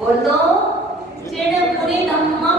बोल दो चिड़ मुनि धम्म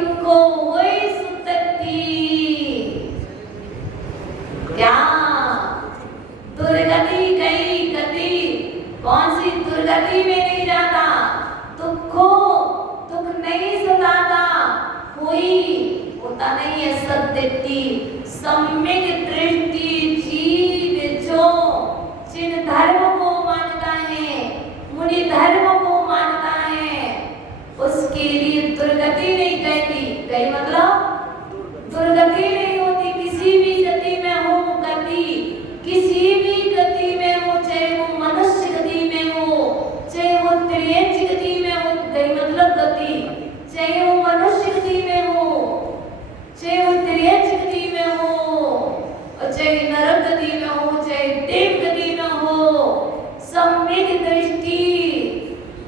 तुमको वही सुतती क्या दुर्गति कई गति कौन सी दुर्गति में नहीं जाता दुख नहीं सताता कोई होता नहीं है सत्यति सम्यक दृष्टि जीव जो जिन धर्म को मानता है मुनि धर्म को मानता है उसके लिए दुर्गति नहीं कहती कई मतलब दुर्गति नहीं होती किसी भी गति में हो गति किसी भी गति में हो चाहे वो मनुष्य गति में हो चाहे वो त्रियंच गति में हो गई मतलब गति चाहे वो मनुष्य गति में हो चाहे वो त्रियंच गति में हो और चाहे नरक गति में हो चाहे देव गति में हो सम्यक दृष्टि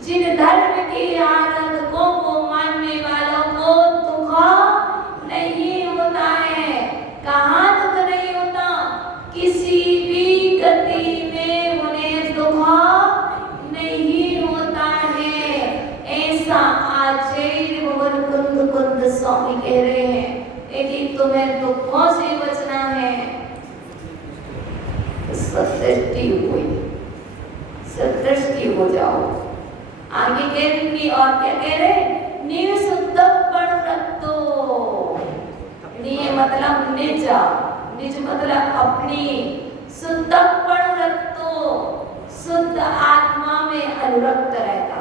जिन धर्म के आराधकों को मानने वालों को दुख नहीं होता है कहाँ दुख नहीं होता किसी भी गति में उन्हें दुख नहीं होता है ऐसा आचार्य कुंद स्वामी कह रहे हैं यदि तुम्हें दुखों से बचना है सदृष्टि हुई सदृष्टि हो जाओ आगे कह रही और क्या कह रहे नीव शुद्ध पढ़ रख दो नीय मतलब निज निज मतलब अपनी शुद्ध पढ़ रख दो शुद्ध आत्मा में अनुरक्त रहता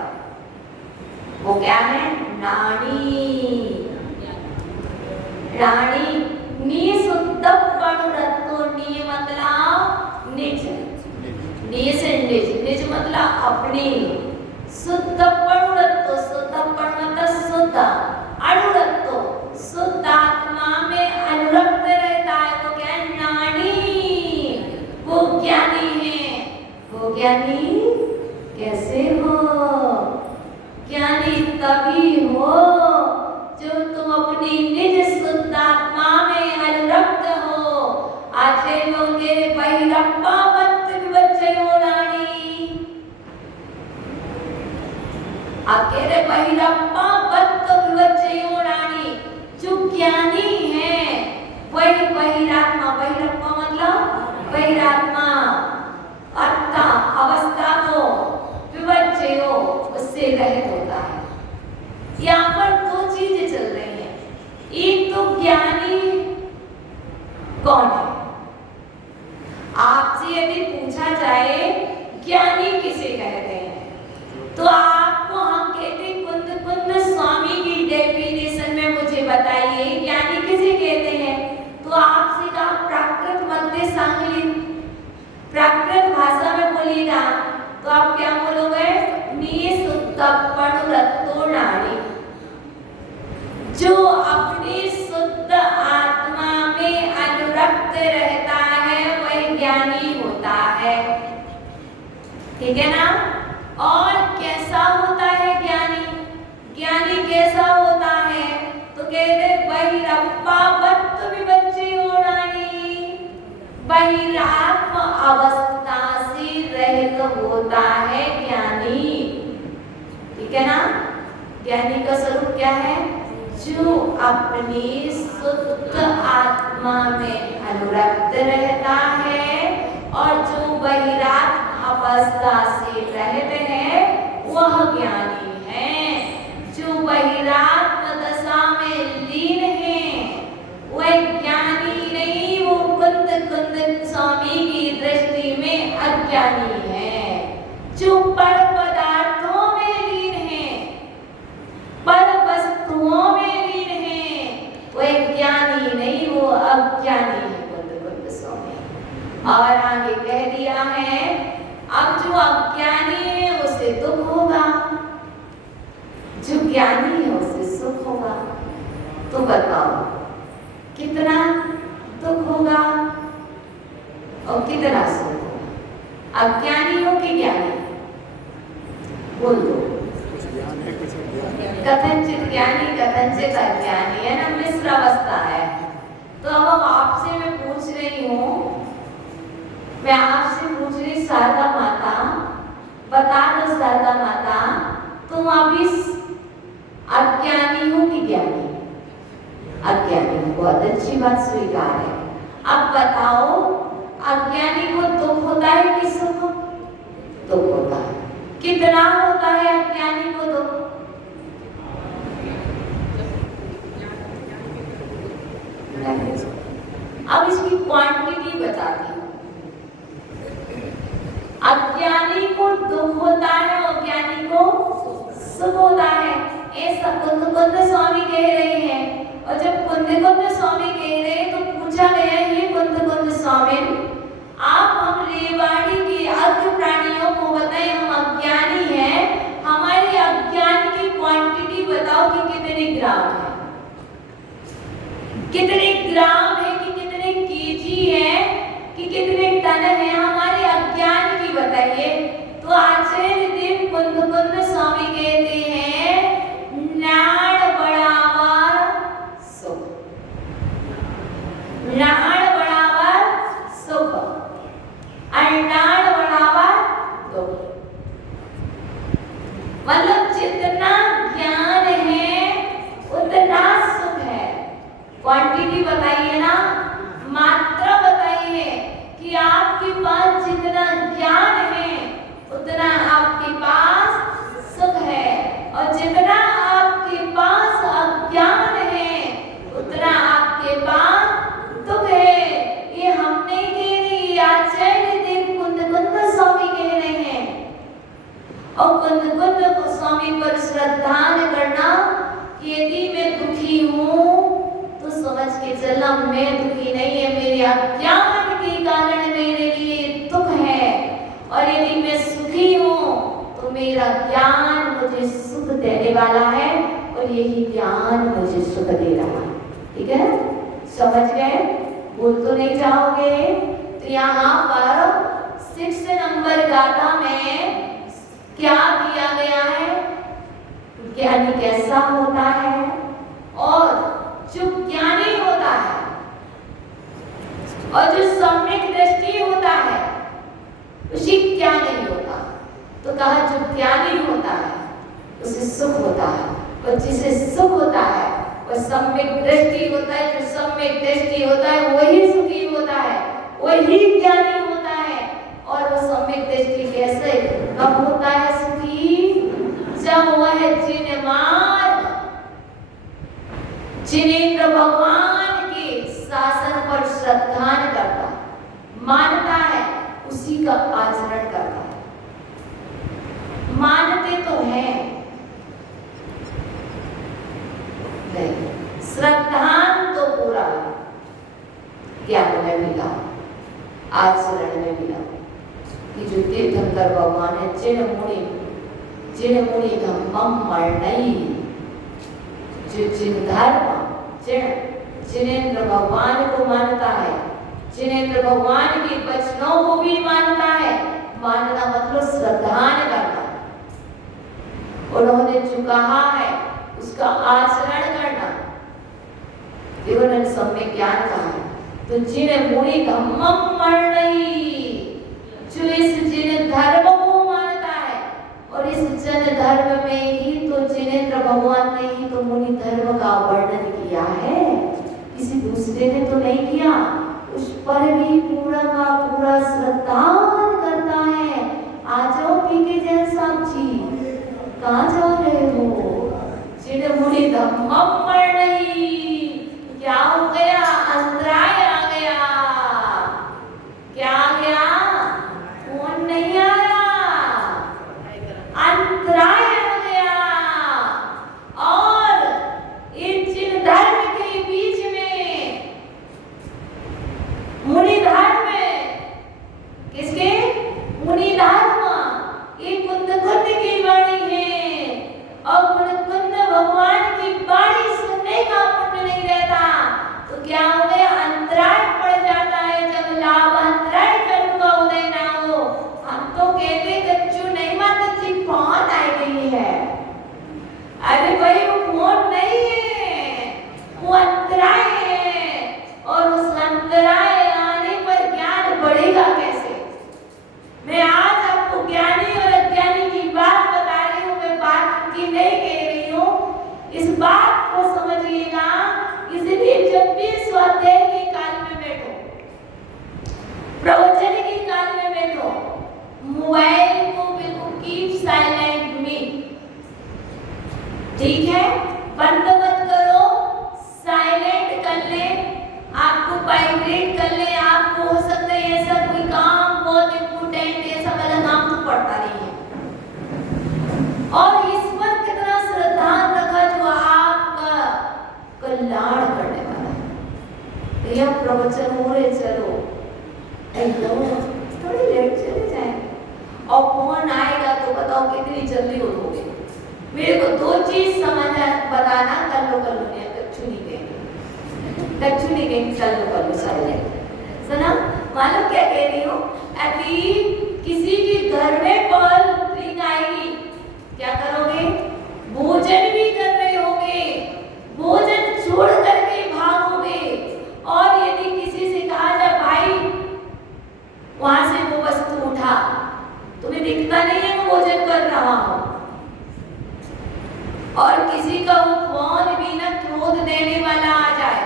वो क्या है रानी नी शुद्ध पढ़ रख दो नी मतलब निज निज से निज मतलब अपनी शुद्ध पढ़ुरत्तो शुद्ध पढ़ शुद्ध अणुरत्तो शुद्ध आत्मा में अनुरक्त रहता है वो क्या नानी वो ज्ञानी है वो ज्ञानी कैसे हो ज्ञानी तभी हो जो तुम अपनी निज शुद्ध आत्मा में अनुरक्त हो आचे वो मेरे बहिरप्पा बच्चे हो रानी अकेले बहिरप्पा बत्त विवच्चयो रानी जो ज्ञानी है वही बहिरात्मा बहिरप्पा मतलब बहिरात्मा अत्ता अवस्था को विवच्चयो उससे रहित होता है यहाँ पर दो चीजें चल रही हैं एक तो ज्ञानी कौन है आपसे यदि पूछा जाए ज्ञानी किसे कहते हैं तो आपको हम कहते कुंद स्वामी की डेफिनेशन में मुझे बताइए ज्ञानी किसे कहते हैं तो आपसे कहा प्राकृत मध्य सांगली प्राकृत भाषा में बोलिएगा तो आप क्या बोलोगे नाड़ी जो अपनी शुद्ध आत्मा में अनुरक्त रहता है वह ज्ञानी होता है ठीक है ना और कैसा होता है ज्ञानी ज्ञानी कैसा होता है तो कहते बहिरप्पा बत्त विवच्चे ओणानी बहिरात्म अवस्था से रहित होता है ज्ञानी ठीक है ना ज्ञानी का स्वरूप क्या है जो अपनी शुद्ध आत्मा में अनुरक्त रहता है और जो बहिरात्म अवस्था से रहते हैं वह ज्ञानी है जो बहिरात्म दशा में लीन है वह ज्ञानी नहीं वो कुंद स्वामी की दृष्टि में अज्ञानी है जो पर पदार्थों में लीन है पर वस्तुओं में लीन है वह ज्ञानी नहीं वो अज्ञानी है कुंद स्वामी और आगे कह दिया है अब जो अज्ञानी है उसे दुख होगा जो ज्ञानी है उसे सुख होगा तो बताओ कितना दुख होगा और कितना सुख होगा अज्ञानी हो कि ज्ञानी बोल दो कथनचित ज्ञानी कथनचित अज्ञानी है ना मिश्र अवस्था है तो अब आपसे मैं पूछ रही हूँ मैं आपसे पूछ रही शारदा माता बता दो शारदा माता तुम अभी अज्ञानी हो कि ज्ञानी अज्ञानी को बहुत अच्छी बात स्वीकार है। अब बताओ, अज्ञानी को दुख होता है कि सुख? दुख होता है। कितना होता है अज्ञानी को दुख? अब इसकी क्वांटिटी बताती हूँ। अज्ञानी को दुख होता है और ज्ञानी को सुख होता है। ऐसा कुंद स्वामी कह रहे हैं। और जब कुंद स्वामी कह रहे हैं तो पूछा गया, ये कुंद स्वामी, आप हम रेवाड़ी के अज्ञ प्राणियों को बताएं, हम अज्ञानी हैं, हमारे अज्ञान की क्वांटिटी बताओ कि कितने ग्राम है, कितने ग्राम है, कि कितने केजी है, कि कितने टन है, हमारे अज्ञान की बताइए। तो आचार्य देव कुंद स्वामी कहते हैं, नाड़ बराबर सुख, नाड़ बराबर सुख, अनाड़ बराबर दुख। मतलब जितना ज्ञान है उतना सुख है। क्वांटिटी बताइए ना, मात्रा बताइए कि आपके पास जितना ज्ञान है उतना आपके पास सुख है, और जितना आपके पास अज्ञान है उतना आपके पास दुख है। ये हम नहीं कह रहे, आचार्य देव कुंद स्वामी कह रहे हैं। और कुंद स्वामी पर श्रद्धा करना कि यदि मैं दुखी हूँ तो समझ के चलना मैं दुखी नहीं है, मेरे अज्ञान के कारण मेरे लिए दुख है। और यदि मैं सुखी हूँ तो मेरा ज्ञान मुझे सुख देने वाला है, और यही ज्ञान मुझे सुख दे रहा है। ठीक है, समझ गए? भूल तो नहीं जाओगे। तो यहाँ पर 6 नंबर गाथा में क्या दिया गया है? ज्ञानी कैसा होता है, और जो ज्ञानी होता है और जो सम्यक दृष्टि होता है उसी क्या नहीं होता। तो कहा जो ज्ञानी होता है उसे सुख होता है, और जिसे सुख होता है वह सम्यक दृष्टि होता है। जो सम्यक दृष्टि होता है वही सुखी होता है, वही ज्ञानी होता है। और वो सम्यक दृष्टि कैसे कब होता है सुखी? जब वह जिन मार्ग जिनेंद्र भगवान के शासन पर श्रद्धा करता, मानता है, उसी का आचरण करता है। मानते तो हैं नहीं, श्रद्धान तो पूरा ज्ञान में मिला, आचरण में मिला। कि जो तीर्थंकर भगवान है, जिन मुनि धम्मम मरणई, जो जिन धर्म जिनेंद्र भगवान को मानता है, जिनेंद्र भगवान के वचनों को भी मानता है। मानना मतलब श्रद्धान करना, उन्होंने जो कहा है उसका आचरण करना। उन्होंने सम्यक ज्ञान कहा है। तो जिन मुनि धम्मम मरणई, जो इस जिन धर्म को मानता है, और इस जन धर्म में ही तो जिनेंद्र भगवान ने ही तो मुनि धर्म का वर्णन किया है, किसी दूसरे ने तो नहीं किया। उस पर भी पूरा का पूरा श्रद्धान करता है। आ जाओ पीके जैन साहब जी, कहाँ जा रहे हो? जिन मुनि धम्मम मरणई, क्या हो गया? अंतराय आ गया। क्या आ गया? कौन नहीं आया? अंतराय आ गया। और इन जिन धर्म के बीच में, मुनि धर्म, किसके? मुनि धर्म, ये कुंद की वाणी है, और कुंद भगवान की वाणी सुनने का पुण्य नहीं रहता। तो क्या हो गया? अंतराय पड़ जाता है। जब लाभ अंतराय कर्म का उदय ना हो, हम तो कहते कच्चू नहीं माता जी कौन आई गई है। अरे भाई वो कौन नहीं है, वो अंतराय है। और उस अंतराय आने पर ज्ञान बढ़ेगा कैसे? मैं आज आपको ज्ञानी और अज्ञानी की बात बता रही हूँ, मैं बात की नहीं कह रही हूँ। इस बात को समझिएगा, इस भैया प्रवचन हो रहे, चलो एकदम थोड़ी लेट चले जाए, और फोन आएगा तो बताओ कितनी जल्दी उठोगे। मेरे को दो चीज समझ बताना, कर लो नहीं, कच्चू नहीं कहेंगे, कर लो सारे। सुना मालूम क्या कह रही हूँ? अभी किसी के घर में कॉल रिंग आएगी, क्या करोगे? भोजन भी कर रहे होगे, भोजन छोड़ करके भागोगे। और यदि किसी से कहा जाए भाई वहां से वो वस्तु उठा, तुम्हें दिखता नहीं है वो भोजन कर रहा हो, और किसी का वो फोन भी ना क्रोध देने वाला आ जाए,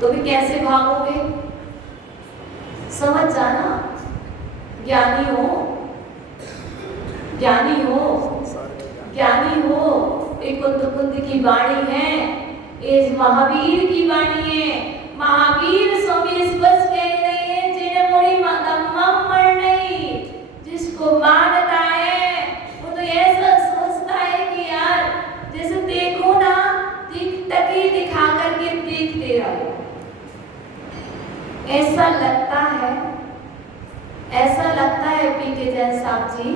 तो भी कैसे भागोगे? समझ जाना, ज्ञानी हो, ज्ञानी हो, ज्ञानी हो। एक कुंद की वाणी है, इस महावीर की वाणी है। महावीर स्वामी स्पष्ट कह रहे हैं, जिन्हें मुड़ी मदम्मम मर नहीं, जिसको मानता है वो तो ऐसा सोचता है कि यार जैसे देखो ना, टकी दिखा करके देखते रहो। ऐसा लगता है पी के जैन साहब जी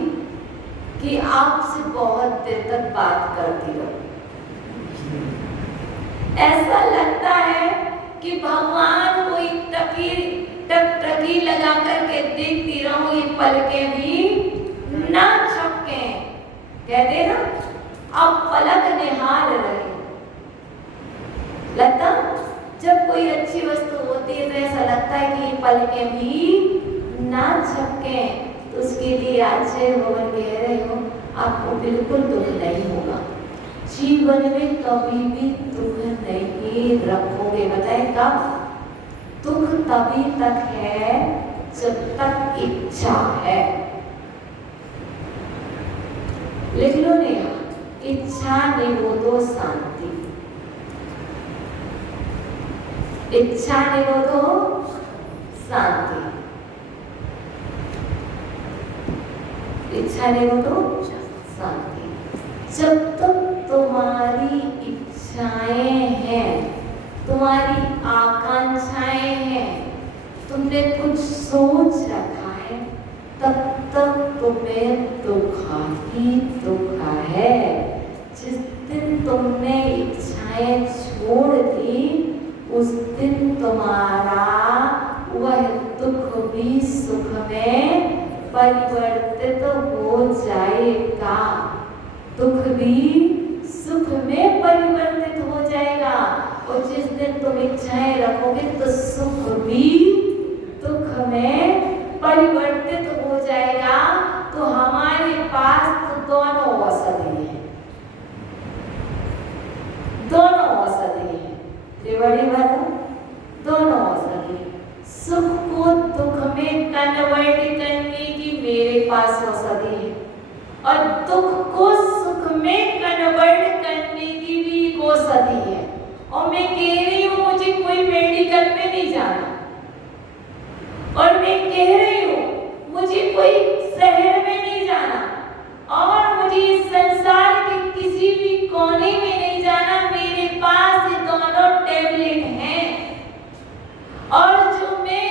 कि आपसे बहुत देर तक बात करती रहो। ऐसा लगता है कि भगवान कोई टकी लगा करके देखती रहो, ये पलकें भी ना झपके। कहते ना, अब पलक निहार रहे। लगता जब कोई अच्छी वस्तु होती है तो ऐसा लगता है कि ये पलकें भी ना झपके। तो उसके लिए आचार्य भगवान कह रहे हो, आपको बिल्कुल दुख नहीं होगा, जीवन में कभी भी दुख नहीं रखोगे। बताए कब? दुख तभी तक है जब तक इच्छा है। लिख लो नेहा, इच्छा निरोधो शांति, इच्छा निरोधो शांति, इच्छा निरोधो शांति। जब तक तुम्हारी इच्छाएं हैं, तुम्हारी आकांक्षाएं हैं, तुमने कुछ सोच रखा है, तब तक तुम्हें दुख ही दुख है। जिस दिन तुमने इच्छाएं छोड़ दी, उस दिन तुम्हारा वह दुख भी सुख में परिवर्तित हो जाएगा। दुख भी सुख में परिवर्तित हो जाएगा। और जिस दिन तुम इच्छाएं रखोगे तो सुख भी दुख में परिवर्तित हो जाएगा। तो हमारे पास तो दोनों औषधि हैं, दोनों औषधि हैं। बड़ी बात है, दोनों औषधि। सुख को दुख में कन्वर्ट करने की मेरे पास औषधि है, और दुख को सुख में कन्वर्ट करने की भी एक औषधि है। और मैं कह रही हूँ मुझे कोई मेडिकल पे नहीं जाना, और मैं कह रही हूँ मुझे कोई शहर में नहीं जाना, और मुझे इस संसार के किसी भी कोने में नहीं जाना। मेरे पास ये दोनों टैबलेट हैं, और जो मैं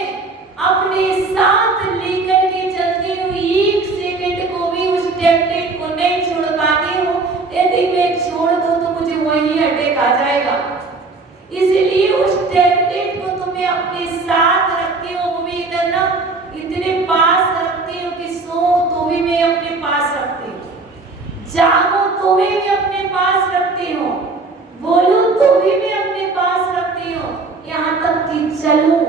अपने साथ लेकर के चलती हूँ, एक सेकंड को भी उस टैबलेट को नहीं छोड़ पाती हूँ। यदि मैं छोड़ दूँ तो मुझे वही अटैक आ जाएगा। इसलिए उस टैबलेट को तुम्हें अपने साथ रखती हूँ, वो भी इधर ना इतने पास रखती हूँ कि सो तो भी मैं अपने पास रखती हूँ, जागो तो भी मैं अपने पास रखती हूँ, बोलूं तो भी मैं अपने पास रखती हूँ। यहाँ तक कि चलूं,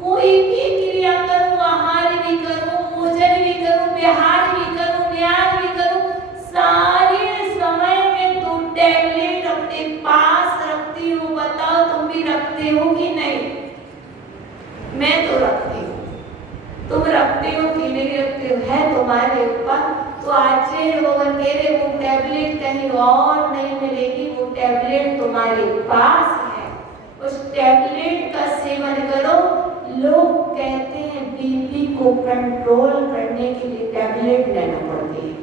कोई भी क्रिया करूं, आहार भी करूं, भोजन भी करूं, विहार भी करूं, न्याय भी करूं, सारे समय में तो टैबलेट अपने पास रखती हूँ। बताओ तुम भी रखते हो कि नहीं? मैं तो रखती हूँ, तुम रखते हो कि नहीं रखते हो है तुम्हारे ऊपर। तो आचार्य भगवान कह रहे वो टैबलेट कहीं और नहीं मिलेगी, वो टैबलेट तुम्हारे पास है, उस टैबलेट का सेवन करो। लोग कहते हैं बीपी को कंट्रोल करने के लिए टैबलेट लेना पड़ती है।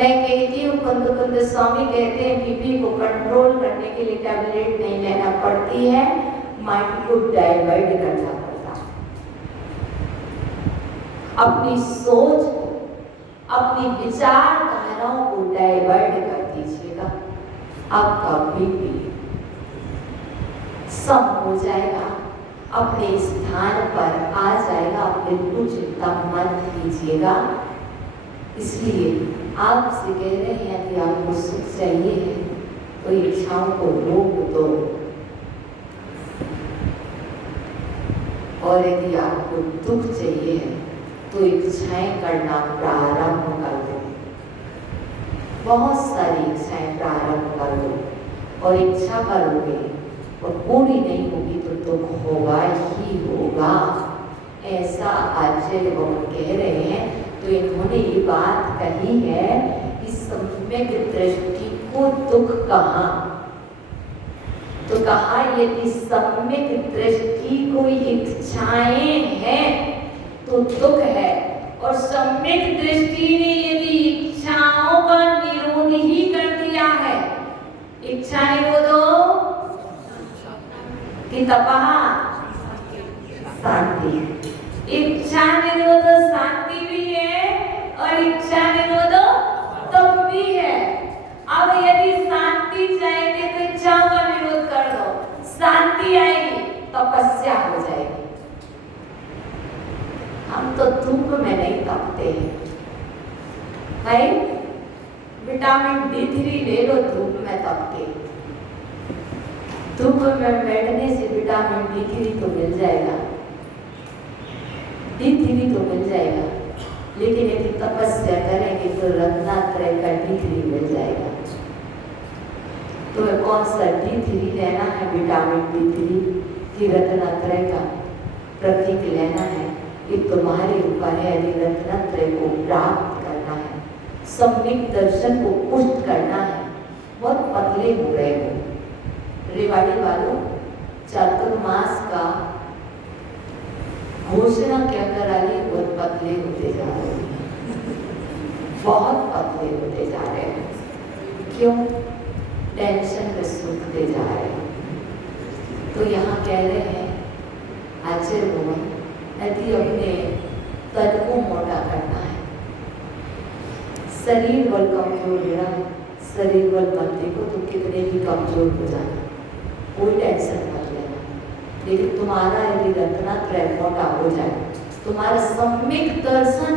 मैं कहती हूँ कुंद कुंद स्वामी कहते हैं बीपी को कंट्रोल करने के लिए टैबलेट नहीं लेना पड़ती है, माइंड को डाइवर्ट करना पड़ता है। अपनी सोच को, अपनी विचारधाराओं को डाइवर्ट कर दीजिएगा, आपका बीपी सम हो जाएगा, अपने स्थान पर आ जाएगा। आप बिल्कुल चिंता मत कीजिएगा। इसलिए आपसे कह रहे हैं यदि आपको सुख चाहिए है तो इच्छाओं को रोक दो, और यदि आपको दुख चाहिए है तो इच्छाएं करना प्रारंभ कर दो। बहुत सारी इच्छाएं प्रारंभ कर दो, और इच्छा करोगे और पूरी नहीं होगी तो दुख होगा ही होगा। ऐसा आचार्य भगवान कह रहे हैं। तो इन्होंने ये बात कही है कि सम्यक दृष्टि को दुख कहा, तो कहा यदि सम्यक दृष्टि को इच्छाएं हैं तो दुख है, और सम्यक दृष्टि ने यदि इच्छाओं का निरोध ही कर दिया है, इच्छा निरोधो कि तपः शांति, इच्छा निरोध शांति भी है और इच्छा निरोध तप भी है। अब यदि शांति चाहेंगे तो इच्छाओं का निरोध कर दो, शांति आएगी, तपस्या हो जाएगी। हम तो धूप में नहीं तपते हैं भाई, विटामिन D3 ले लो, धूप में तपते। धूप में बैठने से विटामिन D3 तो मिल जाएगा, D3 तो मिल जाएगा, लेकिन यदि तपस्या करेंगे तो रत्नात्रय का D3 मिल जाएगा। तुम्हें कौन सा D3 लेना है, विटामिन D3 कि रत्नात्रय का प्रतीक लेना है, ये तुम्हारे ऊपर है। यदि रत्नात्रय को प्राप्त करना है, सम्यक दर्शन को पुष्ट करना है। बहुत पतले हो गए हो रेवाड़ी वालों, चातुर्मास का घोषणा क्या करा ली, बहुत पतले होते जा रहे हैं, बहुत पतले होते जा रहे हैं। क्यों? टेंशन में सूखते जा रहे हैं। तो यहाँ कह रहे हैं आचार्य भगवान, यदि अपने तन को मोटा करना है, शरीर बल कमजोर हो रहा है, शरीर बल मत देखो तो कितने भी कमजोर हो जाना, कोई टेंशन मत लेना। लेकिन तुम्हारा यदि रत्नात्रय मोटा हो जाए, तुम्हारा सम्यक दर्शन,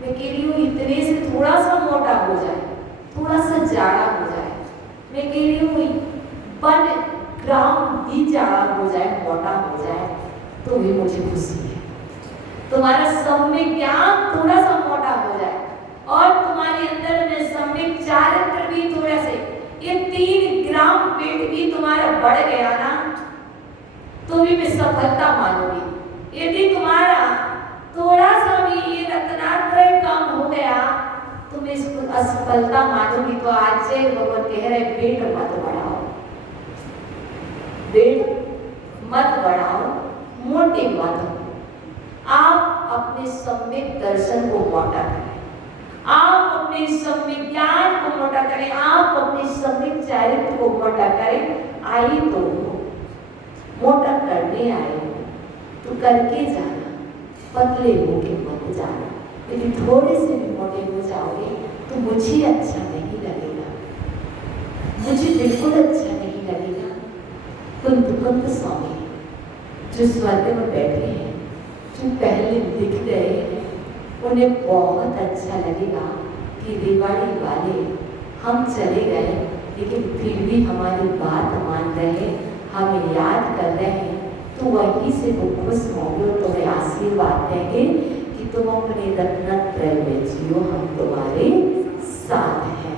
मैं कह रही हूँ इतने से थोड़ा सा मोटा हो जाए, थोड़ा सा जाड़ा हो जाए, मैं कह रही हूँ 1 ग्राम भी जाड़ा हो जाए, मोटा हो जाए, तो भी मुझे खुशी है। तुम्हारा सम्यक ज्ञान थोड़ा सा मोटा हो जाए और तुम्हारे अंदर में सम्यक चारित्र भी थोड़ा से, ये 3 ग्राम पेट भी तुम्हारा बढ़ गया ना, तो भी मैं सफलता मानूंगी। यदि तुम्हारा थोड़ा सा भी ये रत्नात्रय कम हो गया तो मैं इसको असफलता मानूंगी। तो आज से भगवान कह रहे पेट मत बढ़ाओ, पेट मत बढ़ाओ, मोटे मत हो। आप अपने सम्यक दर्शन को मोटा करें, आप अपने सम्यक ज्ञान को मोटा करें, आप अपने सम्यक चारित्र को मोटा करें। आई तो मोटा करने आए तो करके जाना, पतले होके मत जाना। यदि थोड़े से भी मोटे हो जाओगे तो मुझे अच्छा नहीं लगेगा, मुझे बिल्कुल अच्छा नहीं लगेगा। कुंद स्वामी जो स्वर्ग में बैठे हैं, जो पहले दिख गए हैं, उन्हें बहुत अच्छा लगेगा कि रेवाड़ी वाले हम चले गए लेकिन फिर भी हमारी बात मान रहे, हमें याद कर रहे हैं। तो वहीं से वो खुश होंगे और तुम्हें आशीर्वाद देंगे कि तुम अपने रत्नत्रय में जियो, हम तुम्हारे साथ हैं।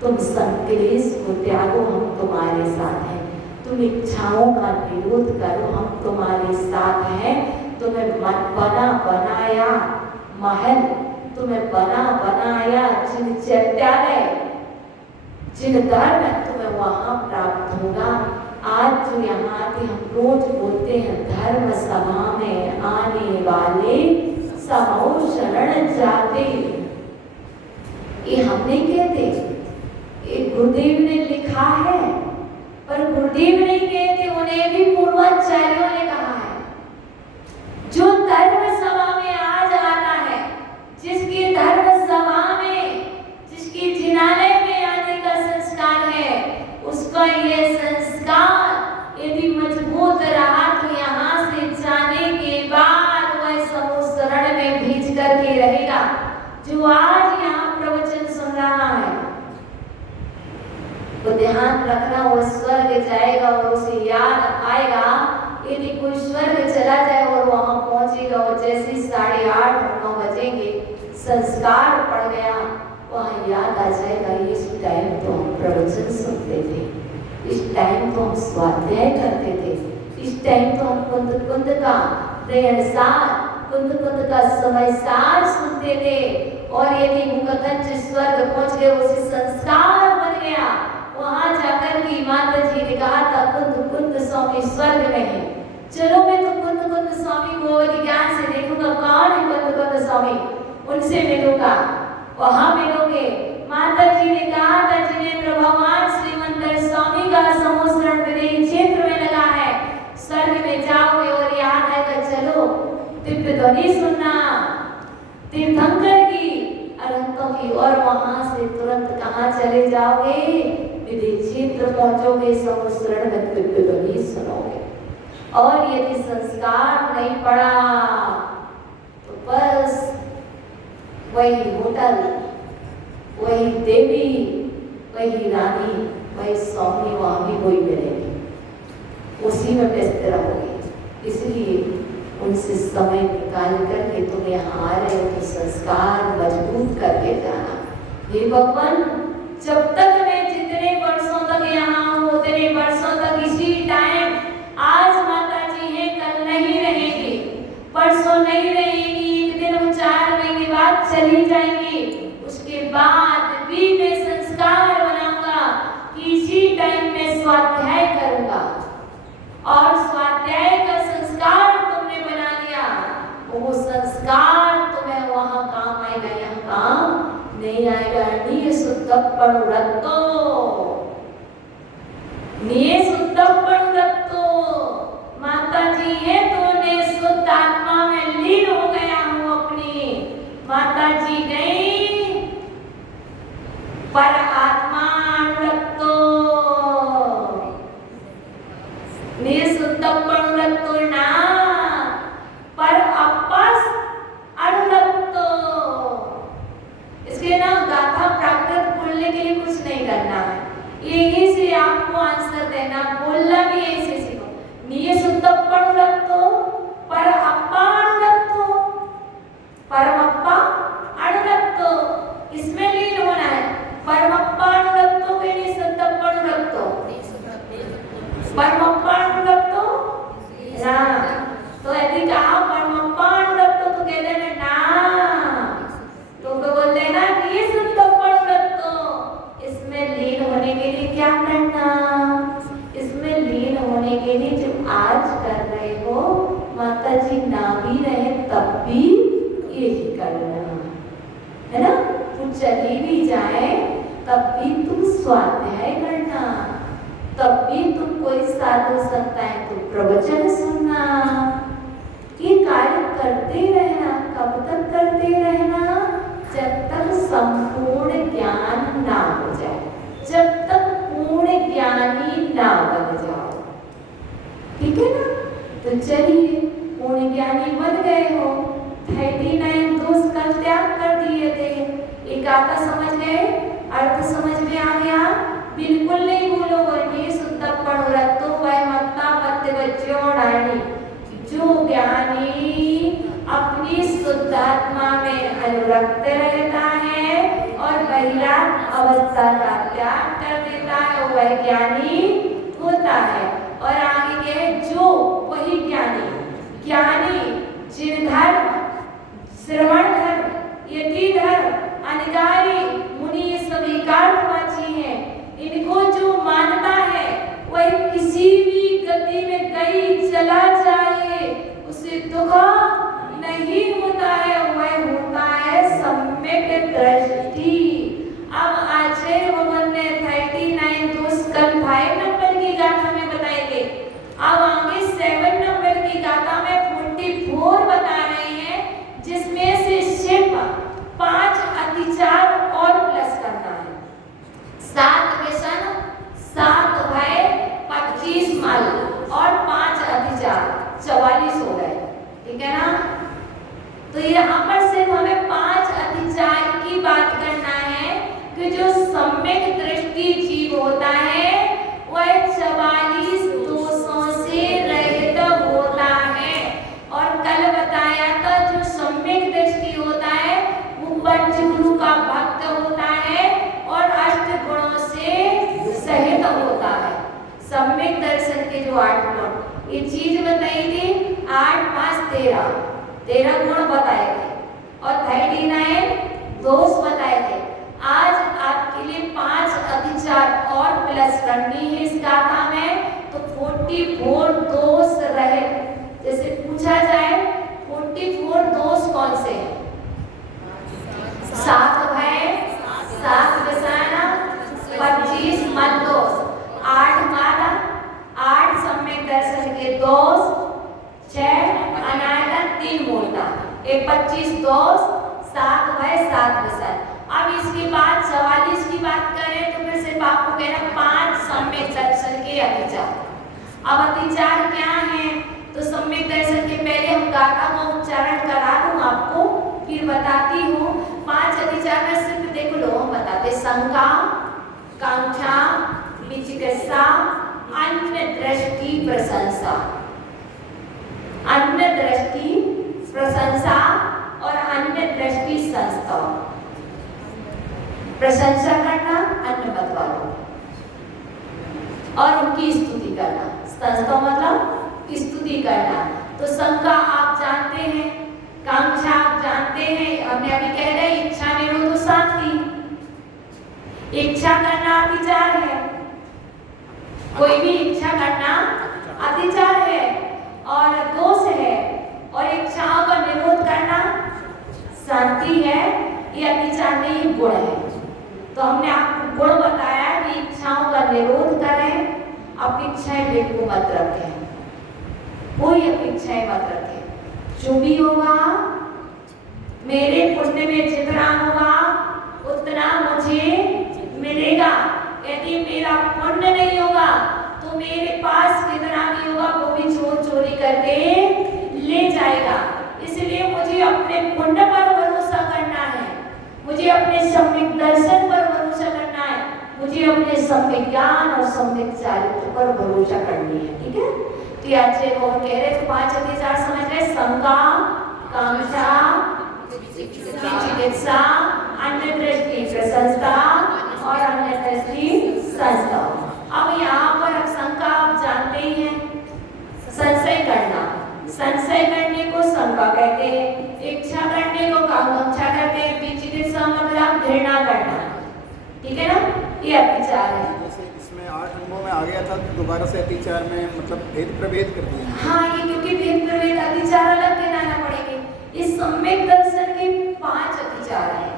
तुम संकलेश को त्यागो, हम तुम्हारे साथ हैं। तुम इच्छाओं का निरोध करो, हम तुम्हारे साथ हैं। तुम्हें बना बनाया महल, तुम्हें बना बनाया जिन चैत्यालय, जिन धर्म, तुम्हें वहां प्राप्त होगा। आज जो यहाँ के हम रोज बोलते हैं धर्म सभा में आने वाले समो शरण जाते, ये हम नहीं कहते, ये गुरुदेव ने लिखा है, पर गुरुदेव नहीं कहते, उन्हें भी पूर्वाचार्यों ने कहा है। जो धर्म सभा में आज आता है, जिसकी धर्म सभा में, जिसकी जिनालय में आने का संस्कार है, उसका ये संस्कार यदि मजबूत रहा तो यहाँ से जाने के बाद वह समुद्र में भीज करके रहेगा। जो आज यहाँ प्रवचन सुन रहा है, वो ध्यान रखना, वो स्वर्ग जाएगा और उसे याद आएगा। यदि कोई स्वर्ग चला जाए और वहां पहुंचेगा, और जैसे 8:30 9 बजेंगे संस्कार पड़ गया, वहां याद आ जाएगा, इस टाइम तो हम प्रवचन सुनते थे, इस टाइम तो हम स्वाध्याय करते थे, इस टाइम तो हम कुंद का प्रयाणसार, कुंद का समय सार सुनते थे। और यदि मुकदंज स्वर्ग पहुंच गए, उसे संस्कार बन गया, वहां जाकर की माता जी ने कहा था कुंद स्वामी स्वर्ग में है, चलो मैं तो कुंद स्वामी को ज्ञान से देखूंगा, कौन है कुंद स्वामी, उनसे मिलूंगा, वहां मिलोगे। माता जी ने कहा था जिनेन्द्र भगवान श्रीमंत स्वामी का समोसरण विदेही क्षेत्र में लगा है, स्वर्ग में जाओगे और याद आएगा, चलो दिव्य ध्वनि सुनना तीर्थंकर की, अरहंतों की, और वहां से तुरंत कहाँ चले जाओगे, विदेही क्षेत्र पहुंचोगे, समोसरण में दिव्य ध्वनि सुनोगे। और यदि संस्कार नहीं पड़ा तो बस वही होटल, वही देवी, वही रानी, वही स्वामी, वहां भी वही मिलेगी, उसी में व्यस्त रहोगे। इसलिए उनसे समय निकाल करके तुम यहाँ आ रहे हो तो संस्कार मजबूत करके जाना। हे भगवान, जब तक मैं जितने वर्षों तक यहाँ हूँ, उतने वर्षों तक इसी टाइम, आज माता जी है, कल नहीं रहेगी, परसों नहीं रहेगी, एक दिन वो 4 महीने बाद चली जाएंगी, उसके बाद भी मैं संस्कार बनाऊंगा कि इसी टाइम में स्वाध्याय करूंगा। और स्वाध्याय का संस्कार तुमने बना लिया, वो संस्कार तुम्हें वहां काम आएगा, यहाँ काम नहीं आएगा। निये सुतप्पण रत्तो, निये सुतप्पण रत्तो, माता जी है तो उन्हें शुद्ध आत्मा में लीन हो गया हूँ अपनी, माता जी गई पर आत्मा रत्तो, निये सुतप्पण रत्तो ना पर अपस अणुरत्तो। इसके ना गाथा प्राकृत बोलने के लिए कुछ नहीं करना है, यही से आपको आंसर देना, बोलना भी यही से सीखो। निये सुतप्पण रत्तो पर अप्पा अणुरत्तो, परमप्पा अणुरत्तो, इसमें लीन होना है। परमप्पा अणुरत्तो के लिए सुतप्पण रत्तो, परमप्पा अणुरत्तो ना, तो यदि कहा परमप्पा अणुरत्तो तो कह देना ना, तो बोल देना निये सुतप्पण रत्तो। इसमें लीन होने के लिए क्या करना, इसमें लीन होने के लिए जो आज कर रहे हो, माता जी ना भी रहे तब भी यही करना है ना, तुम चली भी जाए तब भी तुम स्वाध्याय करना, तब भी तुम कोई साधु संत है तो प्रवचन सुनना, ये कार्य करते रहना। कब तक करते रहना, जब तक संपूर्ण ज्ञान ना हो जाए, जब तक पूर्ण ज्ञानी ना बन जाओ, ठीक है ना। तो चलिए, पूर्ण ज्ञानी बन गए हो, 39 दोष का त्याग कर दिए थे, एक आता समझ गए, अर्थ समझ में आ गया, बिल्कुल नहीं भूलोगे। ये सुतप्पण रत्तो वह मत्ता मत्ते बच्चों डाणी, जो ज्ञानी अपनी शुद्ध आत्मा में अनुरक्त रहता है और बहिराग अवस्था का त्याग कर देता है, वह ज्ञानी होता है। और आगे के जो वही ज्ञानी, ज्ञानी जिन धर्म, श्रवण धर्म, यति धर्म, अनिगारी मुनि, ये सभी एकार्थवाची हैं, इनको जो मानता है वह किसी भी गति में कहीं चला जाए उसे दुख नहीं होता है, वह होता है सम्यक दृष्टि। मल और 5 अतिचार, 44 हो गए। ठीक है ना? तो यहाँ पर सिर्फ हमें 5 अतिचार की बात करना है कि जो सम्यक दृष्टि जीव होता है वह 44 दोषों से रहित होता है। और कल बताया था जो सम्यक दृष्टि होता है वो पंचगुरु का भक्त होता है और 8 गुणों से सहित होता है। सम्यक दर्शन के जो 8 गुण, ये चीज बताई थी 8, 5, 13 गुण बताए थे और 39 दोष बताए थे। आज आपके लिए 5 अतिचार और प्लस करनी है इस गाथा में, तो 44 दोष रहे। जैसे पूछा जाए 44 दोष कौन से हैं? 7 भय, 7 व्यसना, 25 मल दोष, 8 माला, 8 सम्यक दर्शन के दोष, 6 अनायतन, 3 मूर्ता, 25 दोष, 7 भय, 7 व्यसन। अब इसके बाद 44 की बात करें तो फिर सिर्फ आपको कहना 5 सम्यक दर्शन के अतिचार। अब अतिचार क्या है? तो सम्यक दर्शन के पहले हम गाथा का उच्चारण करा दूं आपको, फिर बताती हूँ। 5 अतिचार में सिर्फ देख लो, हम बताते शंका, कांक्षा, विचिकित्सा, अन्य दृष्टि, प्रशंसा। अन्य दृष्टि, प्रशंसा और अन्य दृष्टि संस्था। प्रशंसा करना अन्य मत वालों और उनकी स्तुति करना, संस्था मतलब स्तुति करना। तो शंका आप जानते हैं, कांक्षा आप जानते हैं, हमने अभी कह रहे इच्छा निरोध शांति। इच्छा करना अतिचार है, कोई भी इच्छा करना अतिचार है और दोष है, और इच्छाओं का निरोध करना शांति है, ये अतिचार नहीं गुण है। तो हमने आपको गुण बताया कि इच्छाओं का निरोध करें, अपेक्षाएं बिल्कुल मत रखें, कोई अपेक्षाएं मत रखें। जो भी होगा मेरे पुण्य में जितना होगा उतना मुझे मिलेगा। यदि मेरा पुण्य नहीं होगा तो मेरे पास कितना भी होगा वो भी चोर चोरी करके ले जाएगा। इसलिए मुझे अपने पुण्य पर भरोसा करना है, मुझे अपने सम्यक दर्शन पर भरोसा करना है, मुझे अपने सम्यक ज्ञान और सम्यक चारित्र पर भरोसा करनी है। ठीक है? तो अच्छे लोग कह रहे तो 5 अतिचार समझ रहे, शंका, कांक्षा, चिकित्सा, अन्य दृष्टि, प्रशंसा और अन्य दृष्टि संस्था। अब यहाँ पर अब शंका आप जानते ही हैं, संशय करना, संशय करने को शंका कहते हैं, इच्छा करने को कांक्षा कहते हैं, विचिकित्सा मतलब घृणा करना। ठीक है ना? ये अतिचार है। इसमें 8 अंगों में आ गया था, दोबारा से अतिचार में मतलब भेद प्रभेद कर दिया। हाँ, ये क्योंकि भेद प्रभेद अतिचार अलग गिनाना पड़ेंगे। इस सम्यक दर्शन के 5 अतिचार हैं,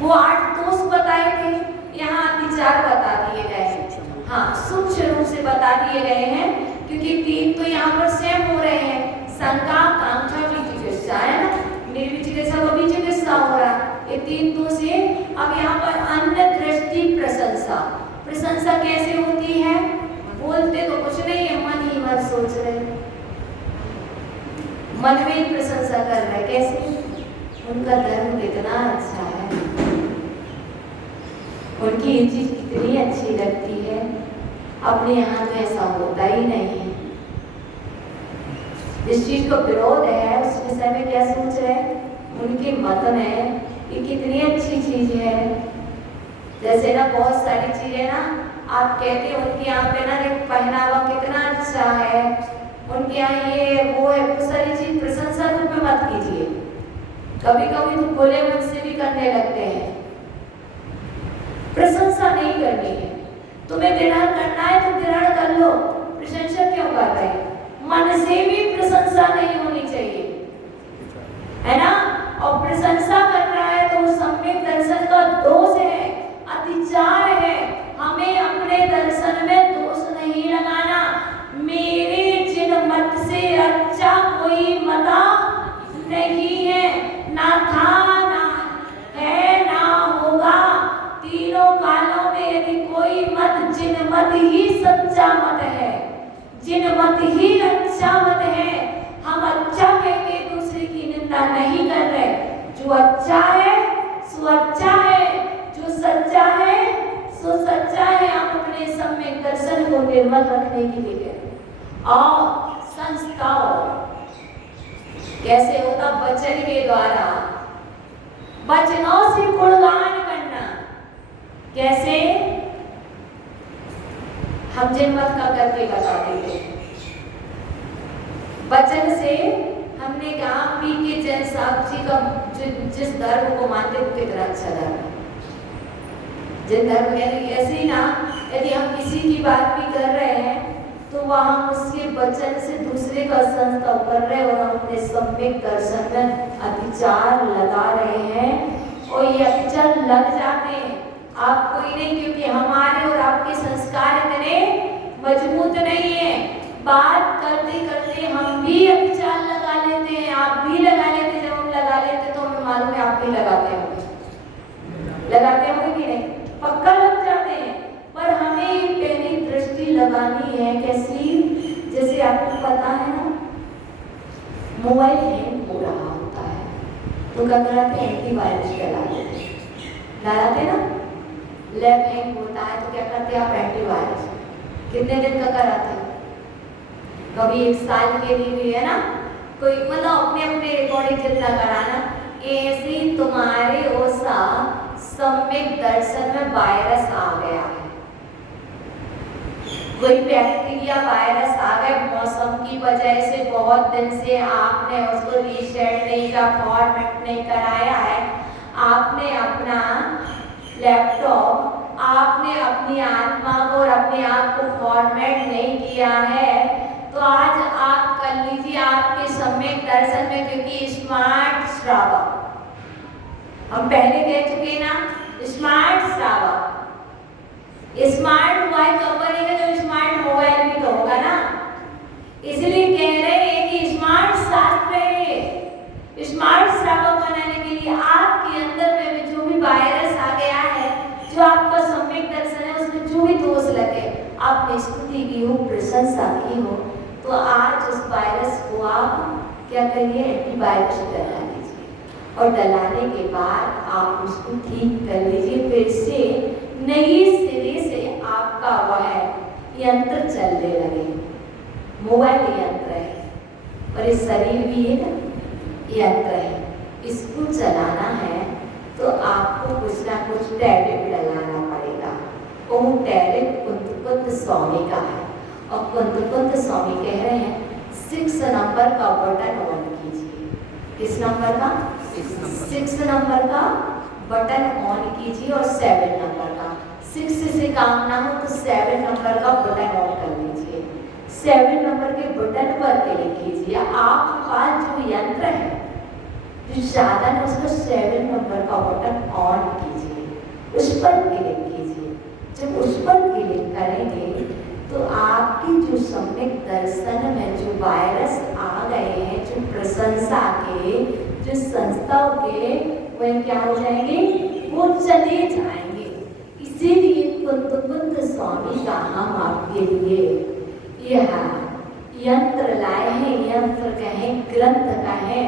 वो 8 दोष बताए थे, यहाँ अतिचार बता दिए गए हैं। हाँ, सूक्ष्म रूप से बता दिए गए हैं, क्योंकि 3 तो यहाँ पर सेम हो रहे हैं, शंका, कांक्षा, विचिकित्सा है ना, मेरी विचिकित्सा को विचिकित्सा हो रहा है, ये 3 दोष है। अब यहाँ पर अन्य दृष्टि, प्रशंसा। प्रशंसा कैसे होती है? बोलते तो कुछ नहीं है, मन ही मन सोच रहे, मन में ही प्रशंसा कर रहे। कैसे? उनका धर्म कितना अच्छा है, उनकी ये चीज कितनी अच्छी लगती है, अपने यहाँ तो ऐसा होता ही नहीं है। जिस चीज को विरोध है उस विषय में क्या सोच रहे? उनके मत में ये कितनी अच्छी चीज है। जैसे ना बहुत सारी चीजें ना आप कहते हैं उनके यहाँ पे ना पहनावा कितना अच्छा है, उनके यहाँ ये वो है, वो सारी चीज प्रशंसा रूप में मत कीजिए। कभी कभी तो खुले मन से भी करने लगते हैं, प्रशंसा नहीं करनी है। तुम्हें ग्रहण करना है तो ग्रहण कर लो, प्रशंसा क्यों कर रहे हैं? मन से भी प्रशंसा नहीं होनी चाहिए, है ना? और प्रशंसा कर रहा है तो वो सम्यक दर्शन का दोष है, अतिचार है। हमें अपने दर्शन में दोष नहीं लगाना। मेरे जिन मत से अच्छा कोई मता नहीं है, ना था, ना है, ना होगा। तीनों कालों में यदि कोई मत जिन मत ही सच्चा मत ही अच्छा मत है। हम अच्छा कह के दूसरे की निंदा नहीं कर रहे। जो अच्छा है सो अच्छा है, जो सच्चा है सो सच्चा है। हम अपने सम्यक दर्शन को निर्मल रखने के लिए कह रहे। और संस्कारों कैसे होता? वचन के द्वारा, वचनों से गुणगान करना। कैसे? हम जिनमत का करके बता देंगे। वचन से हमने कहा पी के जैन साहब जी का जिस धर्म को मानते वो कितना अच्छा धर्म है। जिन धर्म ऐसे ही ना, यदि हम किसी की बात भी कर रहे हैं तो वहाँ उसके वचन से दूसरे का संस्कार कर रहे हैं और हम अपने सम्यक दर्शन में अतिचार लगा रहे हैं। और ये अतिचार लग जाते हैं आपको ही नहीं, क्योंकि हमारे और आपके संस्कार इतने मजबूत नहीं है। बात करते करते हम भी अतिचार लगा लेते हैं, आप भी लगा लेते। जब हम लगा लेते तो हमें मालूम है आप भी लगाते होंगे कि नहीं? पक्का लग जाते हैं। पर हमें पहली दृष्टि लगानी है कैसी? जैसे आपको पता है ना, मोबाइल हैंग हो रहा होता है तो क्या कराते हैं? एंटीवायरस डालते ना। लैब हैंग होता है तो क्या करते हैं आप? एंटीवायरस। कितने दिन का कराते हैं? कभी 1 साल के लिए भी है ना। कोई मतलब अपने अपने रिकॉर्डिंग जितना कराना। ऐसे तुम्हारे ओसा सम्यक दर्शन में वायरस आ गया है, कोई बैक्टीरिया वायरस आ गया मौसम की वजह से। बहुत दिन से आपने उसको रीसेट नहीं का फॉर्मेट नहीं कराया है, आपने अपना लैपटॉप, आपने अपनी आत्मा को और अपने आप को फॉर्मेट नहीं किया है, तो आज आप कर लीजिए आपके सम्यक दर्शन में। क्योंकि स्मार्ट श्रावक हम पहले कह चुके ना, स्मार्ट श्रावक स्मार्ट मोबाइल कंपनी का जो स्मार्ट मोबाइल भी तो होगा ना, इसलिए कह रहे हैं कि स्मार्ट शास्त्र है। स्मार्ट श्रावक बनाने के लिए आपके अंदर में जो भी वायरस आ गया है, जो आपका सम्यक दर्शन है उसमें जो भी दोष लगे, आपने स्तुति की हो, प्रशंसा की हो, तो आज उस वायरस को आप क्या करिए? एंटीवायरस डला लीजिए। और डलाने के बाद आप उसको ठीक कर लीजिए। फिर से नई सिरे से आपका वह यंत्र चलने लगे। मोबाइल यंत्र है और ये शरीर भी एक यंत्र है। इसको चलाना है तो आपको कुछ ना कुछ टैरिफ डलाना पड़ेगा। वो टैरिफ कुंत स्वामी का है और कुंत स्वामी कह रहे हैं 6 नंबर का बटन ऑन कीजिए। किस नंबर का? 6 नंबर का बटन ऑन कीजिए और 7 नंबर का। 6 से काम ना हो तो 7 नंबर का बटन ऑन कर लीजिए। 7 नंबर के बटन पर क्लिक कीजिए। आपके पास जो यंत्र है, जो साधन है, उसको 7 नंबर का बटन ऑन कीजिए, उस पर क्लिक कीजिए। जब उस पर क्लिक करेंगे तो आपकी जो सम्यक दर्शन में जो वायरस आ गए हैं, जो प्रशंसा के, जो संस्थाओं के, वह क्या हो जाएंगे? वो चले जाएंगे। इसीलिए कुंत स्वामी का हम आपके लिए यह यंत्र लाए हैं। यंत्र कहें, ग्रंथ कहें,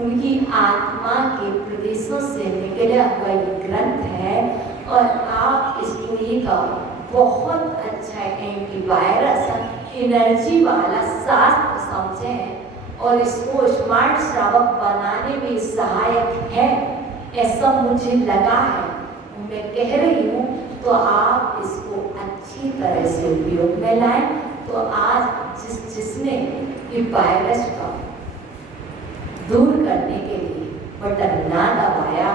उनकी आत्मा के प्रदेशों से निकला हुआ ये ग्रंथ है। और आप इसको ये का बहुत अच्छा एंटीवायरस एनर्जी वाला शास्त्र समझें और इसको स्मार्ट श्रावक बनाने में सहायक है, ऐसा मुझे लगा है। मैं कह रही हूँ तो आप इसको अच्छी तरह से उपयोग में लाएं। तो आज जिसने ये वायरस का दूर करने के लिए बटन ना दबाया,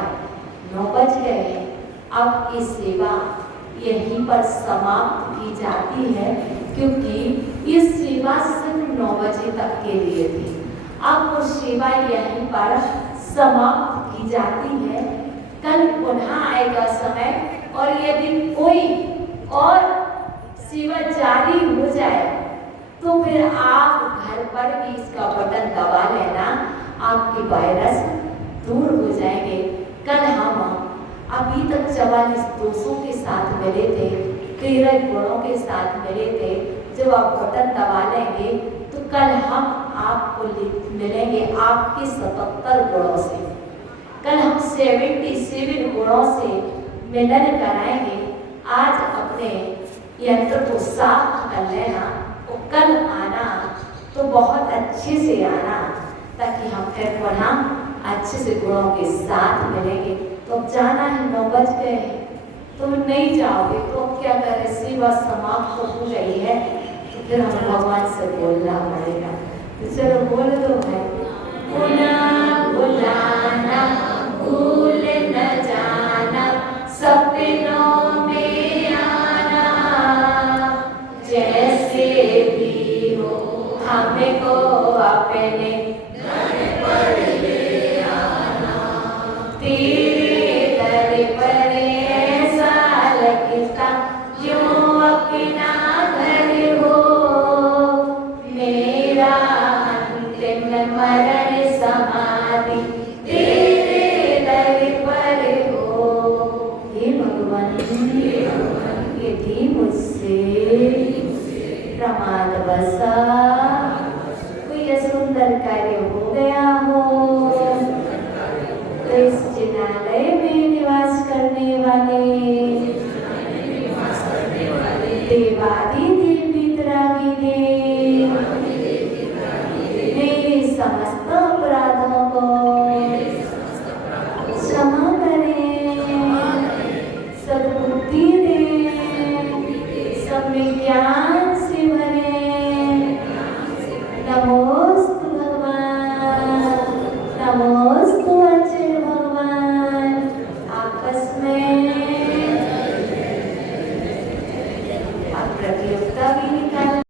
9 बज गए हैं। अब ये सेवा यहीं पर समाप्त की जाती है, क्योंकि ये सेवा सिर्फ 9 बजे तक के लिए थी। अब वो सेवा यहीं पर समाप्त की जाती है। कल पुनः आएगा समय, और यदि कोई और सेवा जारी हो जाए तो फिर आप घर पर भी इसका बटन दबा लेना, आपके वायरस दूर हो जाएंगे। कल हम अभी तक 44 दोषों के साथ मिले थे, 13 गुणों के साथ मिले थे, जब आप बटन दबा लेंगे तो कल हम आपको मिलेंगे आपके 77 गुणों से। कल हम 77 गुणों से मिलन कराएंगे। आज अपने यंत्र को साफ कर लेना और कल आना तो बहुत अच्छे से आना, ताकि हम फिर पुनः अच्छे से गुणों के साथ मिलेंगे। तो अब जाना है, 9 बज गए, तुम नहीं जाओगे तो अब क्या करें, सेवा समाप्त हो गई है तो फिर हमें भगवान से बोलना पड़ेगा। तो चलो बोल दो भाई, पुनः बुलाना भूल न जाना, सपनों में आना, जैसे भी हो हमको अपने घर पर ले आना। तेरे दर पर ऐसा लगता जो अपना घर हो, मेरा अंतिम मरण समाधि तेरे दर पर हो। हे भगवान, यदि मुझसे प्रमाद बसा